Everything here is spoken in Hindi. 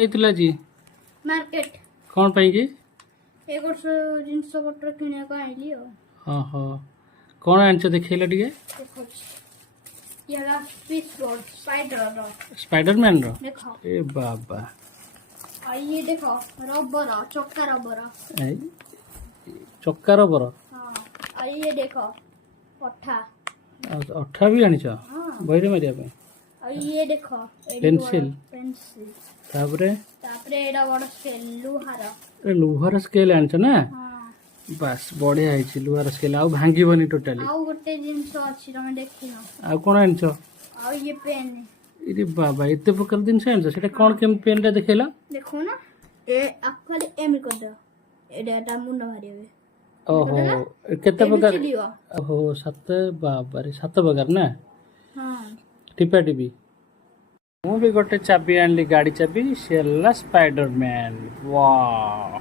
ଯାଇଥିଲା जी मार्केट कौन ପାଇଁ କି एक वर्ष जिनस पत्र किने को आइली हो हाँ हाँ कौन आनिଛ ଦେଖେଇଲ ଟିକେ देखो ये ला फिश बोर्ड स्पाइडर रो स्पाइडरमैन रो देखो ए बाबा और ये देखो रबर चक्का रबर ए चक्का रबर हां और ये देखो अठा अठा भी आनिଛ हां बहिरे मारिया ପାଇଁ और ये देखो पेंसिल तापरे तापरे एडा बड़ स्केल लुहार ए लुहार स्केल आनिଛ ना हां बस बढ़िया है लुहार स्केल आ भांगीबनी टोटली आउ गोटे जिंस अछि तमे देखिनो आ कोन आनिଛ और ये पेन इरे बाबा एते प्रकार दिन से आनिଛ सेटा कोन केम पेन रे देखैला देखो ना ए अक्कल एम कर दो एडा मुंड भारी ओहो केते प्रकार ओहो सात बाबा रे सात प्रकार ना हां टिपा टिपी ମୁଁ ବି ଗୋଟେ ଚାବି ଆଣିଲି ଗାଡ଼ି ଚାବି ସେ ହେଲା ସ୍ପାଇଡରମ୍ୟାନ वाह